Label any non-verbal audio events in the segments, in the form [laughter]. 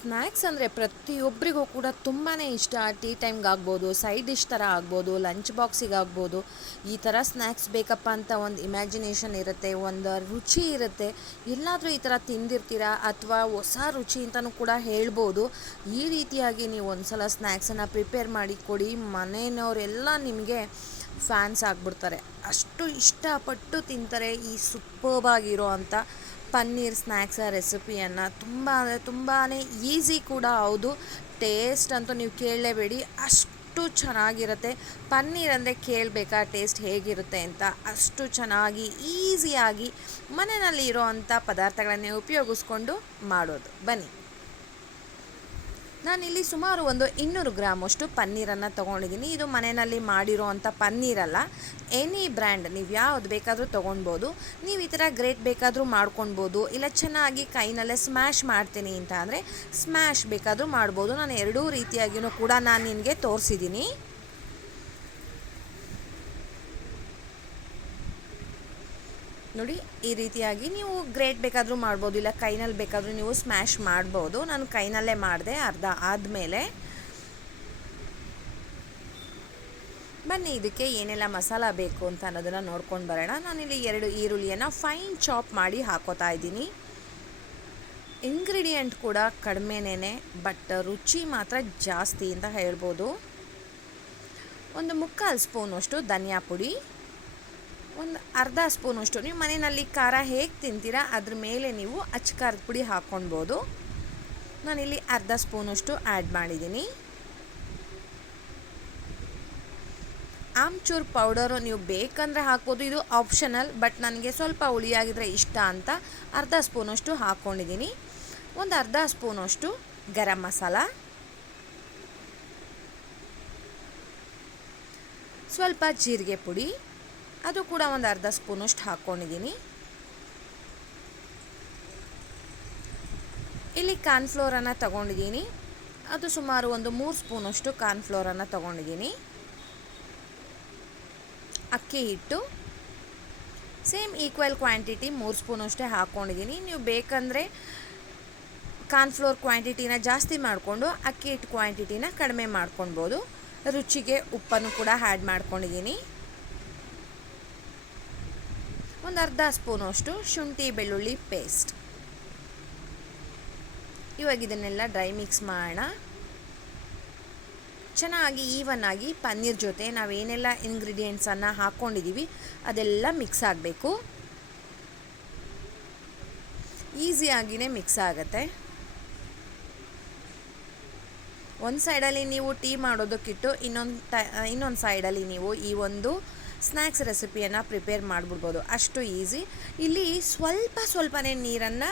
Snacks ಅಂದರೆ ಪ್ರತಿಯೊಬ್ಬರಿಗೂ ಕೂಡ ತುಂಬಾ ಇಷ್ಟ. ಟೀ ಟೈಮ್ಗೆ ಆಗ್ಬೋದು, ಸೈಡ್ ಡಿಶ್ ಥರ ಆಗ್ಬೋದು, ಲಂಚ್ ಬಾಕ್ಸಿಗೆ ಆಗ್ಬೋದು. ಈ ಥರ ಸ್ನ್ಯಾಕ್ಸ್ ಬೇಕಪ್ಪ ಅಂತ ಒಂದು ಇಮ್ಯಾಜಿನೇಷನ್ ಇರುತ್ತೆ, ಒಂದು ರುಚಿ ಇರುತ್ತೆ. ಎಲ್ಲಾದರೂ ಈ ಥರ ತಿಂದಿರ್ತೀರಾ ಅಥವಾ ಹೊಸ ರುಚಿ ಅಂತಲೂ ಕೂಡ ಹೇಳ್ಬೋದು. ಈ ರೀತಿಯಾಗಿ ನೀವು ಒಂದ್ಸಲ ಸ್ನ್ಯಾಕ್ಸನ್ನು ಪ್ರಿಪೇರ್ ಮಾಡಿ ಕೊಡಿ. ಮನೆಯವರೆಲ್ಲ ನಿಮಗೆ ಫ್ಯಾನ್ಸ್ ಆಗಿಬಿಡ್ತಾರೆ. ಅಷ್ಟು ಇಷ್ಟಪಟ್ಟು ತಿಂತಾರೆ ಈ ಸೂಪರ್ಬಾಗಿರೋ ಅಂಥ ಪನ್ನೀರ್ ಸ್ನ್ಯಾಕ್ಸ ರೆಸಿಪಿಯನ್ನು ತುಂಬ ಅಂದರೆ ತುಂಬಾ ಈಸಿ ಕೂಡ ಹೌದು. ಟೇಸ್ಟ್ ಅಂತೂ ನೀವು ಕೇಳಲೇಬೇಡಿ. ಅಷ್ಟು ಚೆನ್ನಾಗಿರುತ್ತೆ. ಪನ್ನೀರ್ ಅಂದರೆ ಕೇಳಬೇಕಾ, ಟೇಸ್ಟ್ ಹೇಗಿರುತ್ತೆ ಅಂತ? ಅಷ್ಟು ಚೆನ್ನಾಗಿ, ಈಸಿಯಾಗಿ ಮನೆಯಲ್ಲಿ ಇರೋವಂಥ ಪದಾರ್ಥಗಳನ್ನೇ ಉಪಯೋಗಿಸ್ಕೊಂಡು ಮಾಡೋದು. ಬನ್ನಿ. ನಾನಿಲ್ಲಿ ಸುಮಾರು ಒಂದು ಇನ್ನೂರು ಗ್ರಾಮಷ್ಟು ಪನ್ನೀರನ್ನು ತೊಗೊಂಡಿದ್ದೀನಿ. ಇದು ಮನೆಯಲ್ಲಿ ಮಾಡಿರೋ ಅಂಥ ಪನ್ನೀರಲ್ಲ. ಎನಿ ಬ್ರ್ಯಾಂಡ್ ನೀವು ಯಾವ್ದು ಬೇಕಾದರೂ ತೊಗೊಳ್ಬೋದು ನೀವು ಈ ಥರ ಗ್ರೇಟ್ ಬೇಕಾದರೂ ಮಾಡ್ಕೊಳ್ಬೋದು ಇಲ್ಲ ಚೆನ್ನಾಗಿ ಕೈನಲ್ಲೇ ಸ್ಮ್ಯಾಶ್ ಮಾಡ್ತೀನಿ ಅಂತ ಅಂದರೆ ಸ್ಮ್ಯಾಶ್ ಬೇಕಾದರೂ ಮಾಡ್ಬೋದು. ನಾನು ಎರಡೂ ರೀತಿಯಾಗಿಯೂ ಕೂಡ ನಾನು ನಿನಗೆ ತೋರಿಸಿದ್ದೀನಿ. ನೋಡಿ, ಈ ರೀತಿಯಾಗಿ ನೀವು ಗ್ರೇಟ್ ಬೇಕಾದರೂ ಮಾಡ್ಬೋದು, ಇಲ್ಲ ಕೈನಲ್ಲಿ ಬೇಕಾದರೂ ನೀವು ಸ್ಮ್ಯಾಶ್ ಮಾಡ್ಬೋದು. ನಾನು ಕೈನಲ್ಲೇ ಮಾಡಿದೆ, ಅರ್ಧ ಆದಮೇಲೆ ಬನ್ನಿ, ಇದಕ್ಕೆ ಏನೆಲ್ಲ ಮಸಾಲ ಬೇಕು ಅಂತ ಅನ್ನೋದನ್ನು ನೋಡ್ಕೊಂಡು ಬರೋಣ. ನಾನಿಲ್ಲಿ ಎರಡು ಈರುಳ್ಳಿಯನ್ನು ಫೈನ್ ಚಾಪ್ ಮಾಡಿ ಹಾಕೋತಾ ಇದ್ದೀನಿ. ಇಂಗ್ರೀಡಿಯೆಂಟ್ ಕೂಡ ಕಡಿಮೆನೇ ಬಟ್ ರುಚಿ ಮಾತ್ರ ಜಾಸ್ತಿ ಅಂತ ಹೇಳ್ಬೋದು. ಒಂದು ಮುಕ್ಕಾಲು ಸ್ಪೂನಷ್ಟು ಧನಿಯಾ ಪುಡಿ. ಒಂದು ಅರ್ಧ ಸ್ಪೂನಷ್ಟು ನೀವು ಮನೆಯಲ್ಲಿ ಖಾರ ಹೇಗೆ ತಿಂತೀರಾ ಅದ್ರ ಮೇಲೆ ನೀವು ಅಚ್ಚ ಖಾರದ ಪುಡಿ ಹಾಕ್ಕೊಳ್ಬೋದು. ನಾನಿಲ್ಲಿ ಅರ್ಧ ಸ್ಪೂನಷ್ಟು ಆ್ಯಡ್ ಮಾಡಿದ್ದೀನಿ. ಆಮ್ಚೂರ್ ಪೌಡರು ನೀವು ಬೇಕಂದರೆ ಹಾಕ್ಬೋದು. ಇದು ಆಪ್ಷನಲ್, ಬಟ್ ನನಗೆ ಸ್ವಲ್ಪ ಹುಳಿಯಾಗಿದ್ರೆ ಇಷ್ಟ ಅಂತ ಅರ್ಧ ಸ್ಪೂನಷ್ಟು ಹಾಕ್ಕೊಂಡಿದ್ದೀನಿ. ಒಂದು ಅರ್ಧ ಸ್ಪೂನಷ್ಟು ಗರಂ ಮಸಾಲ. ಸ್ವಲ್ಪ ಜೀರಿಗೆ ಪುಡಿ. ಅದು ಕೂಡ ಒಂದು ಅರ್ಧ ಸ್ಪೂನಷ್ಟು ಹಾಕ್ಕೊಂಡಿದ್ದೀನಿ ಇಲ್ಲಿ ಕಾರ್ನ್ಫ್ಲೋರನ್ನು ತಗೊಂಡಿದ್ದೀನಿ. ಅದು ಸುಮಾರು ಒಂದು ಮೂರು ಸ್ಪೂನಷ್ಟು ಕಾರ್ನ್ಫ್ಲೋರನ್ನು ತಗೊಂಡಿದ್ದೀನಿ. ಅಕ್ಕಿ ಹಿಟ್ಟು. ಸೇಮ್ ಈಕ್ವಲ್ ಕ್ವಾಂಟಿಟಿ ಮೂರು ಸ್ಪೂನಷ್ಟೇ ಹಾಕ್ಕೊಂಡಿದ್ದೀನಿ ನೀವು ಬೇಕಂದರೆ ಕಾರ್ನ್ಫ್ಲೋರ್ ಕ್ವಾಂಟಿಟಿನ ಜಾಸ್ತಿ ಮಾಡಿಕೊಂಡು ಅಕ್ಕಿ ಹಿಟ್ಟು ಕ್ವಾಂಟಿಟಿನ ಕಡಿಮೆ ಮಾಡ್ಕೊಳ್ಬೋದು. ರುಚಿಗೆ ಉಪ್ಪನ್ನು ಕೂಡ ಆ್ಯಡ್ ಮಾಡ್ಕೊಂಡಿದ್ದೀನಿ. ಒಂದು ಅರ್ಧ ಸ್ಪೂನಷ್ಟು ಶುಂಠಿ ಬೆಳ್ಳುಳ್ಳಿ ಪೇಸ್ಟ್. ಇವಾಗ ಇದನ್ನೆಲ್ಲ ಡ್ರೈ ಮಿಕ್ಸ್ ಮಾಡೋಣ. ಚೆನ್ನಾಗಿ ಈವನ್ ಆಗಿ ಪನ್ನೀರ್ ಜೊತೆ ನಾವೇನೆಲ್ಲ ಇಂಗ್ರೀಡಿಯೆಂಟ್ಸನ್ನು ಹಾಕ್ಕೊಂಡಿದ್ದೀವಿ ಅದೆಲ್ಲ ಮಿಕ್ಸ್ ಆಗಬೇಕು. ಈಸಿಯಾಗಿಯೇ ಮಿಕ್ಸ್ ಆಗುತ್ತೆ. ಒಂದು ಸೈಡಲ್ಲಿ ನೀವು ಟೀ ಮಾಡೋದಕ್ಕಿಟ್ಟು ಇನ್ನೊಂದು ಟ ಇನ್ನೊಂದು ಸೈಡಲ್ಲಿ ನೀವು ಈ ಒಂದು ಸ್ನ್ಯಾಕ್ಸ್ ರೆಸಿಪಿಯನ್ನು ಪ್ರಿಪೇರ್ ಮಾಡಿಬಿಡ್ಬೋದು. ಅಷ್ಟು ಈಸಿ. ಇಲ್ಲಿ ಸ್ವಲ್ಪ ಸ್ವಲ್ಪನೇ ನೀರನ್ನು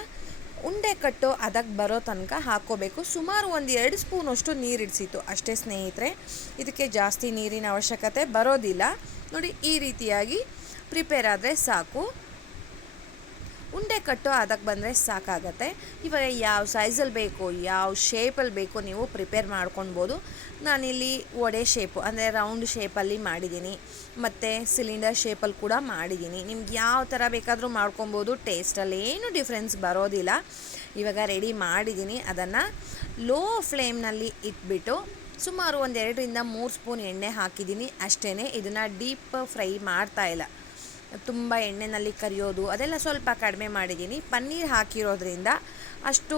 ಉಂಡೆ ಕಟ್ಟು ಅದಕ್ಕೆ ಬರೋ ತನಕ ಹಾಕ್ಕೋಬೇಕು. ಸುಮಾರು ಒಂದು ಎರಡು ಸ್ಪೂನಷ್ಟು ನೀರು ಇಡಿಸಿತ್ತು ಅಷ್ಟೇ ಸ್ನೇಹಿತರೆ. ಇದಕ್ಕೆ ಜಾಸ್ತಿ ನೀರಿನ ಅವಶ್ಯಕತೆ ಬರೋದಿಲ್ಲ. ನೋಡಿ, ಈ ರೀತಿಯಾಗಿ ಪ್ರಿಪೇರ್ ಆದರೆ ಸಾಕು. ಉಂಡೆ ಕಟ್ಟು ಅದಕ್ಕೆ ಬಂದರೆ ಸಾಕಾಗತ್ತೆ. ಇವಾಗ ಯಾವ ಸೈಜಲ್ಲಿ ಬೇಕು, ಯಾವ ಶೇಪಲ್ಲಿ ಬೇಕು ನೀವು ಪ್ರಿಪೇರ್ ಮಾಡ್ಕೊಳ್ಬೋದು. ನಾನಿಲ್ಲಿ ಒಡೆ ಶೇಪು ಅಂದರೆ ರೌಂಡ್ ಶೇಪಲ್ಲಿ ಮಾಡಿದ್ದೀನಿ. ಮತ್ತು ಸಿಲಿಂಡರ್ ಶೇಪಲ್ಲಿ ಕೂಡ ಮಾಡಿದ್ದೀನಿ. ನಿಮ್ಗೆ ಯಾವ ಥರ ಬೇಕಾದರೂ ಮಾಡ್ಕೊಬೋದು ಟೇಸ್ಟಲ್ಲಿ ಏನು ಡಿಫ್ರೆನ್ಸ್ ಬರೋದಿಲ್ಲ. ಇವಾಗ ರೆಡಿ ಮಾಡಿದ್ದೀನಿ. ಅದನ್ನು ಲೋ ಫ್ಲೇಮ್ನಲ್ಲಿ ಇಟ್ಬಿಟ್ಟು ಸುಮಾರು ಒಂದು ಎರಡರಿಂದ ಮೂರು ಸ್ಪೂನ್ ಎಣ್ಣೆ ಹಾಕಿದ್ದೀನಿ. ಅಷ್ಟೇ ಇದನ್ನು ಡೀಪ್ ಫ್ರೈ ಮಾಡ್ತಾ ಇಲ್ಲ. ತುಂಬ ಎಣ್ಣೆಯಲ್ಲಿ ಕರಿಯೋದು, ಅದೆಲ್ಲ ಸ್ವಲ್ಪ ಕಡಿಮೆ ಮಾಡಿದ್ದೀನಿ. ಪನ್ನೀರ್ ಹಾಕಿರೋದ್ರಿಂದ ಅಷ್ಟು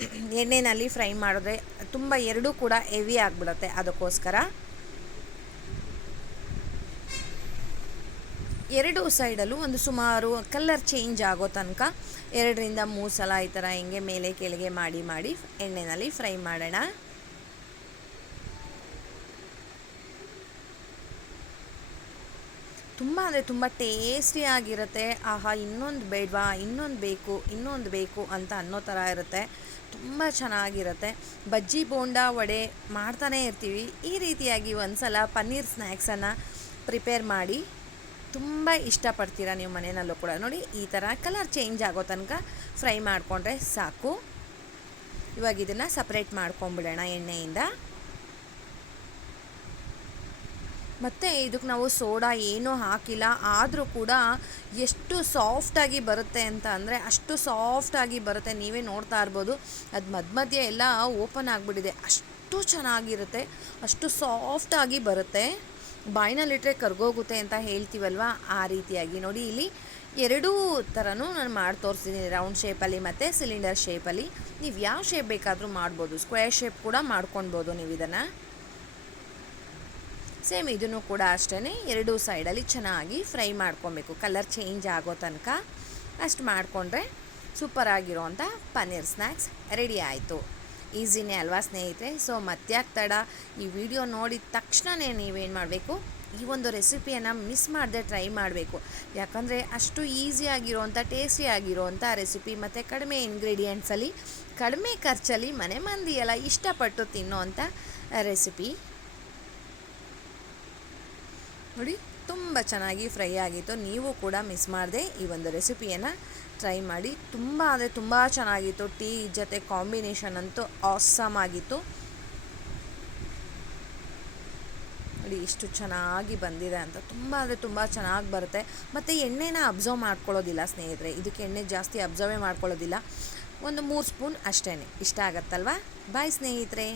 [clears throat] ಎಣ್ಣೆಯಲ್ಲಿ ಫ್ರೈ ಮಾಡಿದ್ರೆ ತುಂಬ ಎರಡೂ ಕೂಡ ಹೆವಿ ಆಗಿಬಿಡುತ್ತೆ ಅದಕ್ಕೋಸ್ಕರ. ಎರಡು ಸೈಡಲ್ಲೂ ಒಂದು ಸುಮಾರು ಕಲರ್ ಚೇಂಜ್ ಆಗೋ ತನಕ ಎರಡರಿಂದ ಮೂರು ಸಲ ಈ ಥರ ಹಿಂಗೆ ಮೇಲೆ ಕೆಳಗೆ ಮಾಡಿ ಮಾಡಿ ಎಣ್ಣೆಯಲ್ಲಿ ಫ್ರೈ ಮಾಡೋಣ. ತುಂಬ ಅಂದರೆ ತುಂಬ ಟೇಸ್ಟಿಯಾಗಿರುತ್ತೆ ಆಹಾ, ಇನ್ನೊಂದು ಬೇಡವಾ? ಇನ್ನೊಂದು ಬೇಕು ಇನ್ನೊಂದು ಬೇಕು ಅಂತ ಅನ್ನೋ ಥರ ಇರುತ್ತೆ. ತುಂಬ ಚೆನ್ನಾಗಿರುತ್ತೆ. ಬಜ್ಜಿ ಬೋಂಡ ವಡೆ ಮಾಡ್ತಾನೇ ಇರ್ತೀವಿ. ಈ ರೀತಿಯಾಗಿ ಒಂದು ಸಲ ಪನ್ನೀರ್ ಸ್ನ್ಯಾಕ್ಸನ್ನು ಪ್ರಿಪೇರ್ ಮಾಡಿ ತುಂಬ ಇಷ್ಟಪಡ್ತೀರಾ ನೀವು ಮನೆಯಲ್ಲೂ ಕೂಡ. ನೋಡಿ, ಈ ಥರ ಕಲರ್ ಚೇಂಜ್ ಆಗೋ ತನಕ ಫ್ರೈ ಮಾಡಿಕೊಂಡ್ರೆ ಸಾಕು. ಇವಾಗ ಇದನ್ನು ಸಪ್ರೇಟ್ ಮಾಡ್ಕೊಂಬಿಡೋಣ ಎಣ್ಣೆಯಿಂದ. ಮತ್ತು ಇದಕ್ಕೆ ನಾವು ಸೋಡಾ ಏನೂ ಹಾಕಿಲ್ಲ, ಆದರೂ ಕೂಡ ಎಷ್ಟು ಸಾಫ್ಟಾಗಿ ಬರುತ್ತೆ ಅಂತ ಅಂದರೆ ಅಷ್ಟು ಸಾಫ್ಟಾಗಿ ಬರುತ್ತೆ, ನೀವೇ ನೋಡ್ತಾ ಇರ್ಬೋದು. ಅದು ಮಧ್ಯ ಮಧ್ಯೆ ಎಲ್ಲ ಓಪನ್ ಆಗಿಬಿಟ್ಟಿದೆ. ಅಷ್ಟು ಚೆನ್ನಾಗಿರುತ್ತೆ, ಅಷ್ಟು ಸಾಫ್ಟಾಗಿ ಬರುತ್ತೆ. ಬಾಯಿನಲ್ಲಿಟ್ಟರೆ ಕರ್ಗೋಗುತ್ತೆ ಅಂತ ಹೇಳ್ತೀವಲ್ವ? ಆ ರೀತಿಯಾಗಿ ನೋಡಿ, ಇಲ್ಲಿ ಎರಡೂ ಥರನೂ ನಾನು ಮಾಡಿ ತೋರಿಸಿದ್ದೀನಿ ರೌಂಡ್ ಶೇಪಲ್ಲಿ ಮತ್ತು ಸಿಲಿಂಡರ್ ಶೇಪಲ್ಲಿ. ನೀವು ಯಾವ ಶೇಪ್ ಬೇಕಾದರೂ ಮಾಡ್ಬೋದು. ಸ್ಕ್ವೇರ್ ಶೇಪ್ ಕೂಡ ಮಾಡ್ಕೊಳ್ಬೋದು ನೀವು ಇದನ್ನು. ಸೇಮ್ ಇದನ್ನು ಕೂಡ ಅಷ್ಟೇ ಎರಡೂ ಸೈಡಲ್ಲಿ ಚೆನ್ನಾಗಿ ಫ್ರೈ ಮಾಡ್ಕೊಬೇಕು. ಕಲರ್ ಚೇಂಜ್ ಆಗೋ ತನಕ ಅಷ್ಟು ಮಾಡಿಕೊಂಡ್ರೆ ಸೂಪರ್ ಆಗಿರೋವಂಥ ಪನ್ನೀರ್ ಸ್ನ್ಯಾಕ್ಸ್ ರೆಡಿ ಆಯಿತು. ಈಸಿನೇ ಅಲ್ವಾ ಸ್ನೇಹಿತರೆ? ಸೊ, ಮತ್ತ್ಯಾಕೆ ತಡ, ಈ ವಿಡಿಯೋ ನೋಡಿದ ತಕ್ಷಣವೇ ನೀವೇನು ಮಾಡಬೇಕು? ಈ ಒಂದು ರೆಸಿಪಿಯನ್ನು ಮಿಸ್ ಮಾಡದೆ ಟ್ರೈ ಮಾಡಬೇಕು. ಯಾಕಂದರೆ ಅಷ್ಟು ಈಸಿಯಾಗಿರೋವಂಥ ಟೇಸ್ಟಿ ಆಗಿರೋವಂಥ ರೆಸಿಪಿ ಮತ್ತು ಕಡಿಮೆ ಇಂಗ್ರೀಡಿಯೆಂಟ್ಸಲ್ಲಿ, ಕಡಿಮೆ ಖರ್ಚಲ್ಲಿ ಮನೆ ಮಂದಿಯೆಲ್ಲ ಇಷ್ಟಪಟ್ಟು ತಿನ್ನೋವಂಥ ರೆಸಿಪಿ ನೋಡಿ, ತುಂಬ ಚೆನ್ನಾಗಿ ಫ್ರೈ ಆಗಿತ್ತು. ನೀವು ಕೂಡ ಮಿಸ್ ಮಾಡದೆ ಈ ಒಂದು ರೆಸಿಪಿಯನ್ನು ಟ್ರೈ ಮಾಡಿ. ತುಂಬ ಅಂದರೆ ತುಂಬ ಚೆನ್ನಾಗಿತ್ತು. ಟೀ ಜೊತೆ ಕಾಂಬಿನೇಷನ್ ಅಂತೂ ಆಸಮ್ ಆಗಿತ್ತು. ನೋಡಿ, ಇಷ್ಟು ಚೆನ್ನಾಗಿ ಬಂದಿದೆ ಅಂತ. ತುಂಬ ಅಂದರೆ ತುಂಬ ಚೆನ್ನಾಗಿ ಬರುತ್ತೆ. ಮತ್ತು ಎಣ್ಣೆನ ಅಬ್ಸರ್ವ್ ಮಾಡ್ಕೊಳ್ಳೋದಿಲ್ಲ ಸ್ನೇಹಿತರೆ. ಇದಕ್ಕೆ ಎಣ್ಣೆ ಜಾಸ್ತಿ ಅಬ್ಸರ್ವೇ ಮಾಡ್ಕೊಳ್ಳೋದಿಲ್ಲ. ಒಂದು ಮೂರು ಸ್ಪೂನ್ ಅಷ್ಟೇ ಇಷ್ಟ ಆಗತ್ತಲ್ವಾ? ಬಾಯ್ ಸ್ನೇಹಿತರೆ.